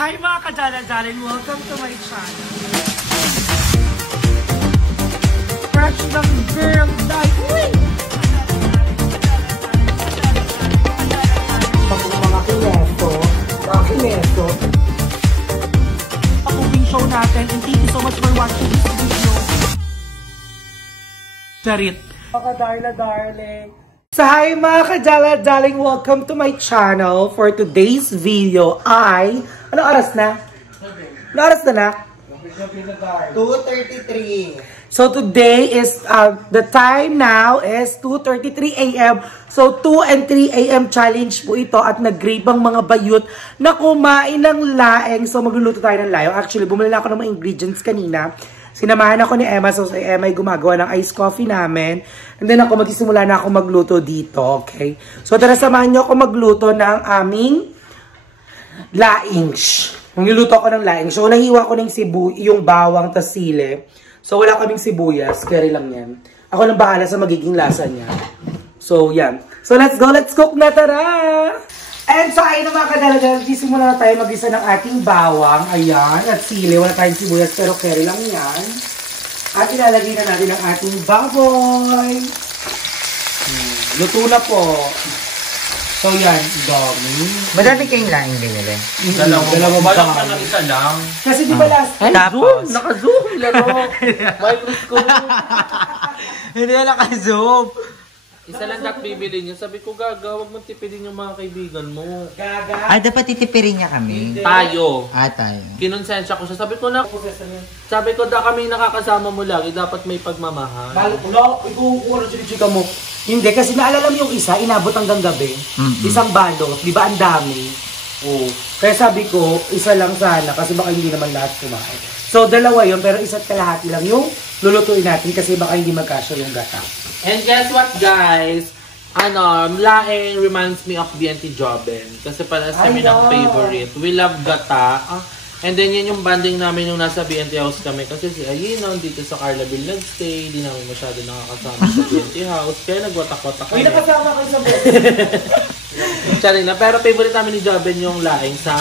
Hi mga kadala-daling, welcome to my channel. Fresh ng girl night. Mga kineso. Pag-uwing show natin, and thank you so much for watching this video. Charit. Mga darling. So hi mga kadala-daling, welcome to my channel. For today's video ay... Anong oras na? Anong oras na, nak? 2:33. So today is, the time now is 2:33 AM. So 2 and 3 AM challenge po ito at nag-grave ang mga bayot na kumain ng laeng. So magluluto tayo ng laeng. Actually, bumili na ako ng mga ingredients kanina. Sinamahan ako ni Emma. So si Emma ay gumagawa ng iced coffee namin. And then ako magsisimula na ako magluto dito. Okay? So tara, samahan nyo ako magluto ng aming laing. Niluluto ako ng laing. So nahiwa ko ng yung bawang tas sili. So wala kaming sibuyas. Carry lang yan. Ako nang bahala sa magiging lasa niya. So yan. So let's go. Let's cook na, tara! And so ayun na mga kadala-dalang, sisimula na tayo mag-isa ng ating bawang. Ayan. At sili. Wala tayong sibuyas pero carry lang yan. At ilalagay na natin ang ating baboy. Luto na po. So yan, dami. Madami kayong laing binili. Dalawang Balak ka ng isa lang. Kasi di ba last time? Tapos? Naka-zoom. Microscope. Hindi na naka-zoom. Isa lang dapat bibili niyo. Sabi ko, Gaga, huwag mong tipidin yung mga kaibigan mo. Gaga. Dapat titipirin niya kami. Tayo. Tayo. Kinonsensya ko siya. Sabi ko kami nakakasama mo lagi. Dapat may pagmamahal. Wala, ikukuha na chika mo. Hindi, kasi naalala mo yung isa, inabot hanggang gabi. Isang balot, di ba ang dami? Oo. Kaya sabi ko, isa lang sana, kasi baka hindi naman lahat kumain. So, dalawa yun, pero isa't kalahati lang yung lulutuin natin kasi baka hindi magkasya yung gata. And guess what, guys? Laeng reminds me of BNT Joben. Kasi para sa amin ang favorite. We love gata. And then yan yung banding namin nung nasa BNT house kami. Kasi si Ayino dito sa Carlaville nagstay. Di namin masyado nakakasama sa BNT house. Kaya nagwatak-watak kami. Uy, nakasama kayo sa Sorry na. Pero favorite namin ni Joben yung laing sa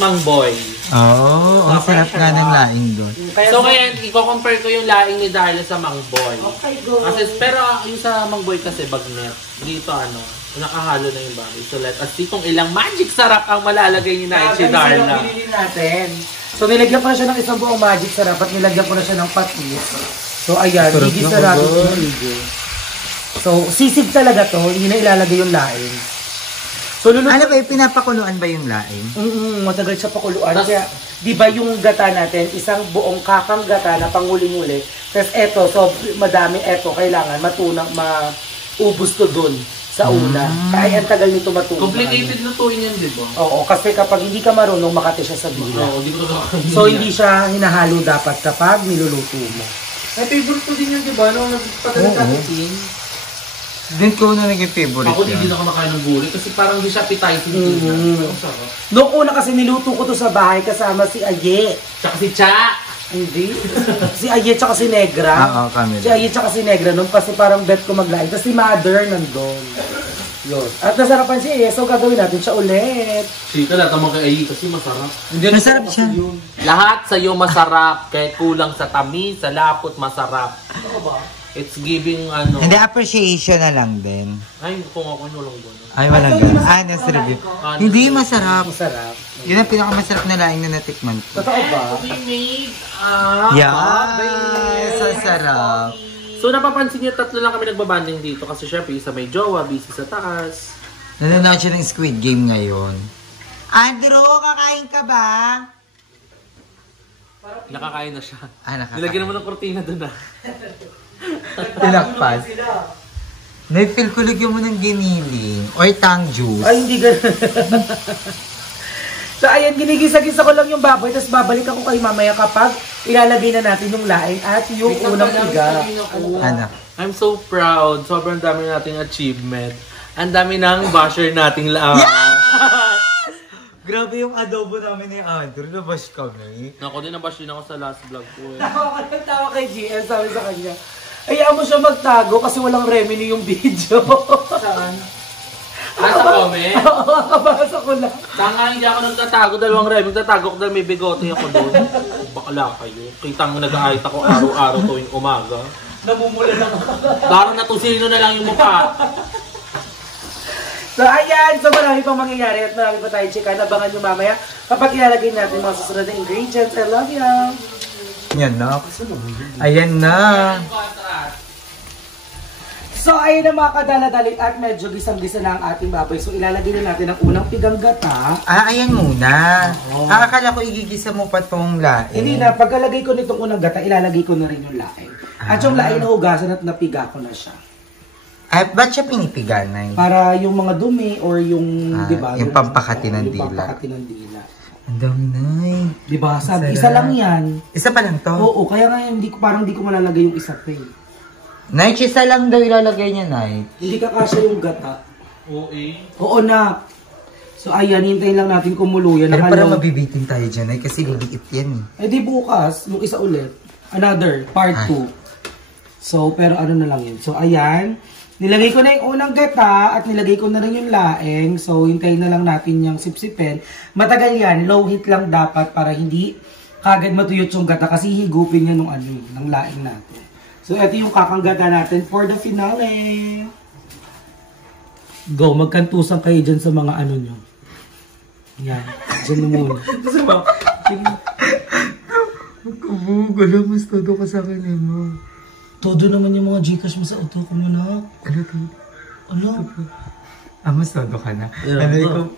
Mangboy. Ang sarap nga ng laing doon. So ngayon, i-compare ko yung laing ni Darla sa Mangboy. Okay, go. Kasi, pero yung sa Mangboy kasi bagnet. Dito nakahalo na yung bagay. So let us see kung ilang magic sarap ang malalagay ni Nai si Darla. Natin. So nilagyan ko na siya ng isang buong magic sarap at nilagyan ko na siya ng patis. So ayan, higit sarap. So sisig talaga to, hindi na ilalagay yung laing. So Ano ba yung pinapakuluan ba yung laing? Matagal siya pakuluan. Kaya, di ba yung gata natin, isang buong kakang gata na panguling-uli. Tapos eto, so madami eto, kailangan maubos to dun sa una. Kaya ang tagal nito matunaw. Complicated lutuin yan, di ba? Oo, kasi kapag hindi ka marunong, makati siya sa bila. Oo, di ko So hindi siya hinahalo dapat kapag niluluto mo. Ay, favorite ko din yan, di ba? Nung nagpadala sa atin. Din ko na naging favorite Ako hindi na ako makain ng gulay kasi parang hindi siya appetizing. Noong una kasi niluto ko to sa bahay kasama si Aye. Tsaka si Cha. Hindi. Si Aye tsaka si Negra. Oo, kami. Si Aye tsaka si Negra noon kasi parang bet ko maglain. Tapos si Mother nandun. Yun. At nasarapan si Aye, so gagawin natin siya ulit. Sika lahat naman kay Aye kasi masarap. Masarap siya. Lahat sa'yo masarap. Kahit kulang sa tamis, sa lapot, masarap. Ano ba? It's giving Hindi, appreciation na lang din. Ay, kung ako walang gano'n. Ay, walang gano'n. Honest review. Hindi, masarap. Masarap. Yun ang pinakamasarap na laing na natikman ko. Totoo ba? We made Yes! Ang sarap. So, napapansin niyo, tatlo lang kami nagbabanding dito. Kasi syempre, isa may jowa, busy sa taas. Nanonood siya ng Squid Game ngayon. Andrew, kakain ka ba? Nakakain na siya. Nakakain. Nilagyan naman ng kortina doon Tinakpas. Na-feel ko lagyan mo ng giniling or tang juice. Ay, hindi ganun. So, ayan, ginigisa-gisa ko lang yung baboy, tapos babalik ako kay mamaya kapag ilalagay na natin yung laing at yung unang tiga. I'm so proud. Sobrang dami nating achievement. Ang dami ng basher nating laang. Grabe yung adobo namin ni Andrew. Nabash kami. Ako din nabash din ako sa last vlog ko. Tawa kay GS, sabi sa kanya, hayaan mo siya magtago kasi walang revenue yung video. Saan? Sa comment? Oo, kabasa ko lang. Tanga, hindi ako nagtatago. Dalawang rem. Nagtatago ko dahil may bigote ako doon. Bakla kayo. Kitang nag-aayit ako araw-araw tuwing umaga. Namumula lang ako. Parang natusino na lang yung mukha. So ayan, so marami pang mangyayari at marami pa tayong chika. Abangan nyo mamaya kapag ilalagay natin mga susunod na ingredients. I love you! Yan na. Ayan na. So ayun na mga kadala-dalik at medyo gisang-gisa na ang ating baboy. So ilalagay na natin ang unang pigang gata. Ayan muna. Akala ko igigisa mo pa tong laing. Hindi na, pagkalagay ko nitong unang gata, ilalagay ko na rin yung laing. At yung laing nahugasan at napiga ko na siya. Ay, ba't siya pinipiganay? Para yung mga dumi or yung, di ba? Yung pampakati ng dila. Yung pampakati ng dila. Ang dami na eh. Di ba? Sabi, isa lang yan. Isa pa lang to? Oo, kaya nga parang hindi ko malalagay yung isa pa eh. Night, isa lang daw ilalagay niya, Night. Hindi ka kasya yung gata. Oo Oo na. So ayan, hintayin lang natin kumulo yan. Pero parang mabibitin tayo dyan, Night, kasi liliit yan eh. Eh di bukas, yung isa ulit. Another, part 2. So, pero ano na lang yun. So ayan. Nilagay ko na yung unang gata at nilagay ko na rin yung laing. So, hintayin na lang natin yung sipsipin. Matagal yan. Low heat lang dapat para hindi kagad matuyot yung gata kasi higupin niya ng laing natin. So, ito yung kakanggata natin for the finale. Go, magkantusan kayo dyan sa mga ano nyo. Yan. Dyan muna. Kabog, alam mo, todo ka sa akin eh mo. Todo naman yung mga Gcash mo sa auto ko muna. Ano to? Ano? Mas todo ka na. Yeah, ano ikaw?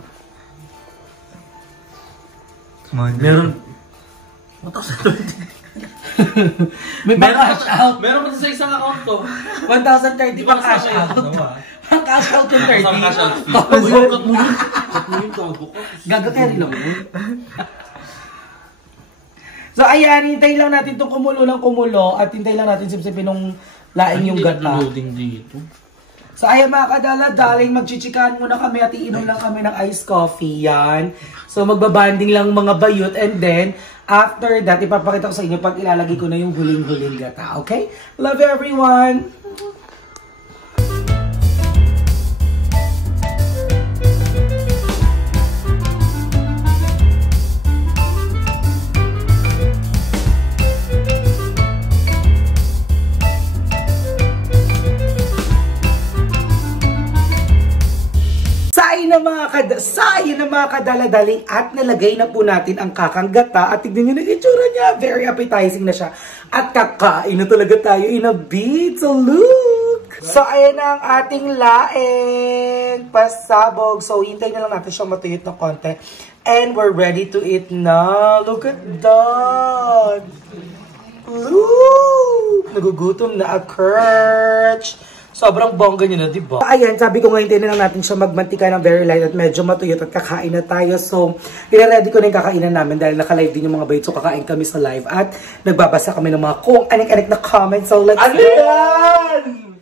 Meron. May pang-cash out. Meron pa sa isang account to. 1,030 pang-cash out. Pang-cash out yung 30. Cash out fee. Kat mo yun, gago ka. Gaga-carry lang yun. So ayan, hintayin lang natin itong kumulo ng kumulo at hintayin lang natin sipsipin ng laing yung gata. Loading dito. So ayan mga kadala-daling, magchichikahan muna kami at iinom lang kami ng iced coffee. Yan. So magbabanding lang mga bayot and then after that, ipapakita ko sa inyo pag ilalagay ko na yung huling-huling gata. Okay? Love you everyone! Sayo na mga kadaladaling at nalagay na po natin ang kakanggata at tignan nyo na itsura niya. Very appetizing na siya. At kakain na talaga tayo in a bit. So look! So ayan na ang ating laing pasabog. So hintayin na lang natin siyang matuyot ng konti. And we're ready to eat na. Look at that! Look! Nagugutom na a Kurch. Sobrang bongga niya na, diba? Ayan, sabi ko ngayon, na lang natin siya magmantika ng very light at medyo matuyot at kakain na tayo. So, i-ready ko na yung kakainan namin dahil naka-live din yung mga bayot. So, kakain kami sa live at nagbabasa kami ng mga kung anik-anik na comments. So, let's go! Ayan!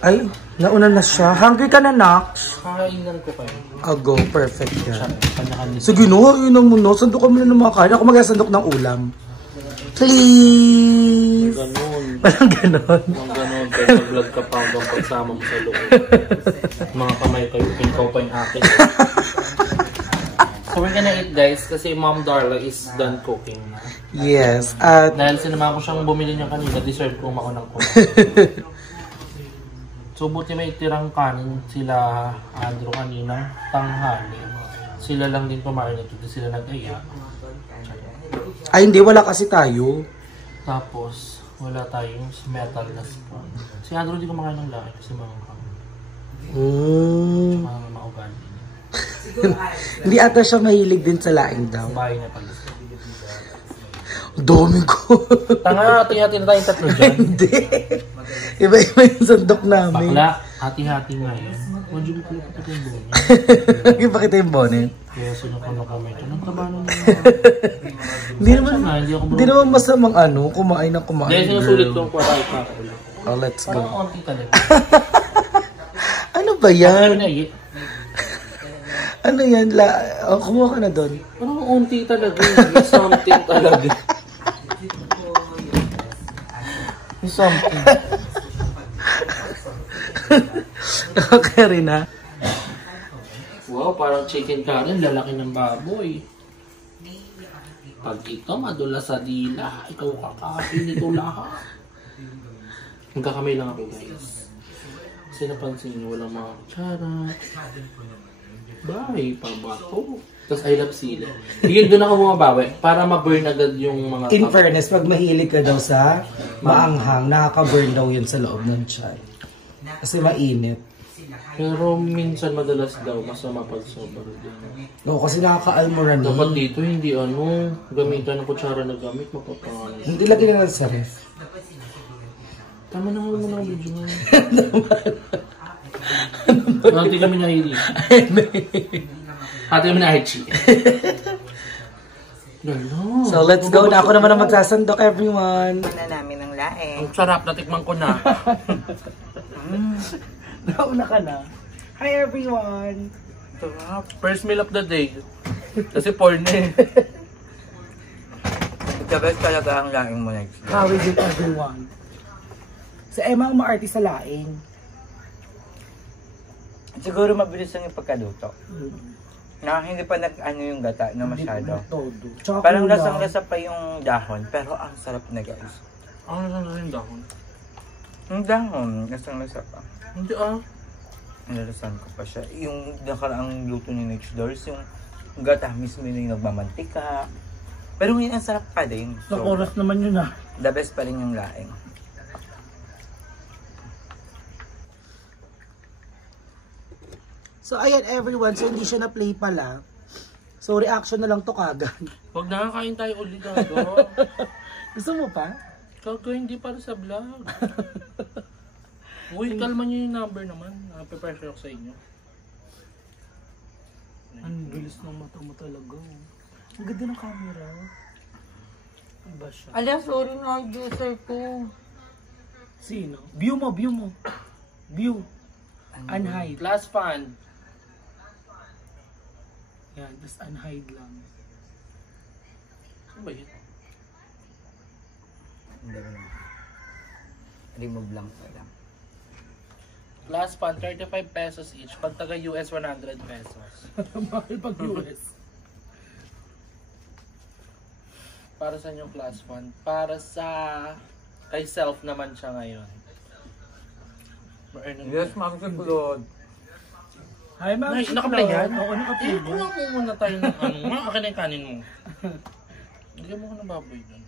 Ay, nauna na siya. Hungry ka na, Nox? Kakainan ko kayo. Go, perfect yan. Kanya-kanya. Sige, no, yun na muna. Sandok ka muna ng mga kain. Ako mag-sandok ng ulam. Please! Ganon. Walang ganon. Walang ganon. Kaya nag-vlog ka pa hanggang pagsama mo sa loob. Mga kamay kayo, ikaw pa yung akin. So we're gonna eat guys kasi Mom Darla is done cooking na. Yes. Dahil sinama ko siyang bumili niya kanina, deserve kong makunang kumain. So buti may tirang kanin sila Andrew kanina, tanghali. Sila lang din kumain ito, sila nag-aya. Ay, hindi. Wala kasi tayo. Tapos, wala tayong metal na spoon. Si Andrew hindi kumakain ng laki kasi mga mga maugali. Hindi ata siya mahilig din sa laing daw. Bahay niya pala. Dami ko. Tanga, hati-hati na tayong tatlo dyan. Hindi. Iba-iba yung sandok namin. Bakla, hati-hati nga yun. Huwag yung pakita yung bonnet. Ipakita yung bonnet. Kaya sinukon na kami ito. Nang taba naman. Hindi naman masamang kumain ng kumain. Dahil sinusulit ko ang quarter pa. Oh, let's go. Parang konti talaga. Ano ba yan? Ano yan? Kumuha ka na doon. Parang unti talaga. May something talaga. May something. Okay rin ha? Wow, parang chicken curry. Lalaki ng baboy. Pag ito, madulas sa dila. Ikaw kakain nito lahat. Magkakamay lang ako, guys. Kasi napansin niyo, walang mga kutsara. Bye, pabato. Tapos I love sila. Higil doon ako bumabawi para ma-burn agad yung mga... In fairness, pag mahilig ka daw sa maanghang, nakaka-burn daw yun sa loob ng tiyan. Kasi mainit. Pero minsan madalas daw, masama pag sobra din. Oo, kasi nakaka-almoran. Dapat dito, hindi gamitan ng kutsara na gamit, mapapanis. Hindi lagi na lang sa ref. Tama na nga muna ang video nga. Hindi kami nahilig. Pati kami nahilig. So let's go na. Ako naman ang magsasandok, everyone. Na namin ang laeng. Ang sarap, natikman ko na. Nauna ka na. Hi everyone. First meal of the day. Kasi porn eh. The best talaga ang laeng mo next. How is it everyone? Sa Emma ang maarte sa laing. Siguro mabilis lang yung pagkaluto. Na hindi pa nag-ano yung gata na masyado. Parang lasang-lasa pa yung dahon, pero ang sarap na guys. Ano na rin dahon? Yung dahon, lasang-lasa pa. Hindi Nalasan ko pa siya. Yung nakaraang luto ni Next Doors, yung gata mismo yung nagmamantika. Pero ngayon ang sarap pa din. Sa oras naman yun ah. The best pa rin yung laing. So ayan everyone, so hindi siya na-play pala. So reaction na lang to kagad. Huwag nakakain tayo ulit gago. Gusto mo pa? Gago, hindi para sa vlog. Uy, kalma nyo yung number naman. Prepare ako sa inyo. Ang bilis ng mata mo talaga. Ang ganda ng camera. Ano ba siya? Ala, sorry na, user ko. Sino? View mo, view mo. View. Unhide. Last fan. Yan, just unhide lang. Ano ba yun? Hindi ko lang. Remove lang pala. Last fan, 35 pesos each. Pag taga US, 100 pesos. Mahal pag US. Para sa yung class fund? Para sa... Kay self naman siya ngayon. Yes, ma'am, Claude. Hi, ma'am. Ay, nakaplay yan? Oo, nakaplay. Kuha mo muna tayo ng ano. Akin na yung kanin mo. Lagyan mo ko ng baboy doon.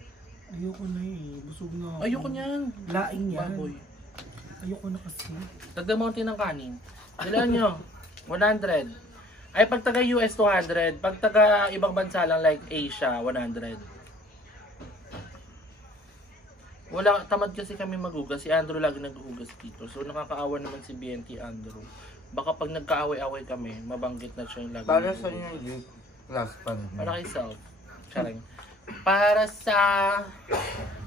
Ayoko na eh. Busog na ako. Ayoko niyan. Laing yan. Baboy. Ayoko na kasi. Dagdag mo ng kanin. Ilan nyo? 100. Ay, pag taga US, 200. Pag taga ibang bansa lang like Asia, 100. Wala, tamad kasi kami maghugas. Si Andrew lagi naghuhugas dito. So nakakaawa naman si BNT Andrew. Baka pag nagkaaway-away kami, mabanggit na siya yung lagi. Para sa inyo yung last pan. Para kay self. Charing. Para sa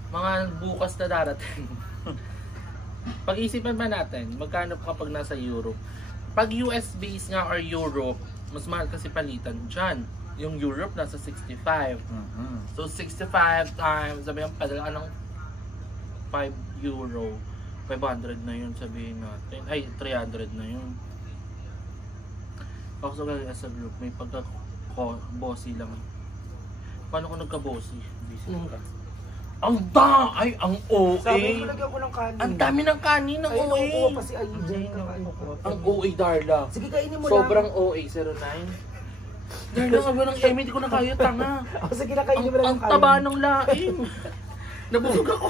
mga bukas na darating. Pag-isipan ba natin, magkano kapag nasa Europe? Pag US base nga or Europe, mas mahal kasi palitan dyan. Yung Europe nasa 65. So 65 times, sabi yung padala ng 5 euro. 500 na yun sabihin natin. Ay, 300 na yun. Ako sa sa group, may pagka-bossy lang. Paano ko nagka-bossy? Ang ang OA. Sabi ko lagyan ko ng kanin. Ang dami ng kanin ng Ay, OA. nakukuha pa si AJ. Ang OA, Darla. Sige, kainin mo Sobrang lang. OA, 09. Darla, sabi ng Emmy, hindi ko na kaya, tanga. Oh, sige na, kainin mo lang Ang yung kanin. taba ng laing. Nabusog ako.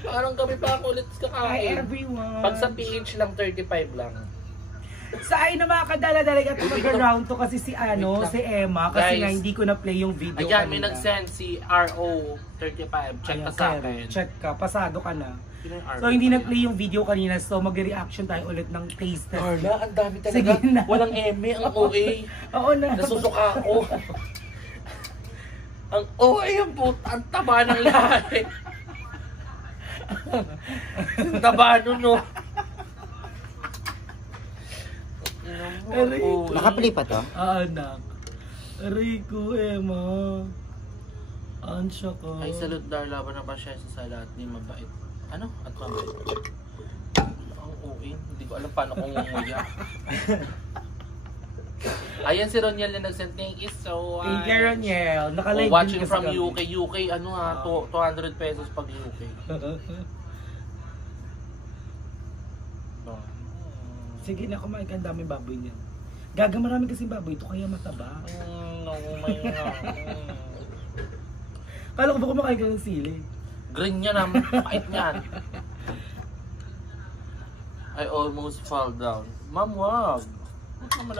Parang kami pa ako ulit Hi kakain. everyone. Pag sa PH lang, 35 lang. Sa ay na mga kadala-dala at mag-round to kasi si ano, si Emma. Kasi Guys, nga hindi ko na-play yung video Ayan, may kanina. nag-send si RO35. Check Ayan, ka sa Kev, akin. check ka, pasado ka na. Sino yung RO? So hindi nag-play yung video kanina, so mag-reaction tayo ulit ng taste test. Darla, ang dami talaga. Sige na. Walang eme, ang OA. Oo na. Nasusuka ako. Ang OA yung puta, ang taba ng lahat. Ang taba nun, no? Aray. Nakaplay pa to? Anak. Aray ko, Emma. Ansya ka. Ay, salute dar, laban ng pasyensya sa lahat ni mabait. Ano? At mabait. Ang uwi. Hindi ko alam paano kung umuya. Ayan si Roniel na nag-send. Thank you so much. Thank you, Roniel. Nakalive din watching kasi from kami. UK, ano nga, 200 pesos pag UK. Sige na, kumain ka. Ang daming baboy niyan. Gaga, marami kasing baboy ito, kaya mataba. No, may nga. Kala ko ba kumakain ka ng sili? Green yan ah, pait yan. I almost fall down. Ma'am, wag. Huwag naman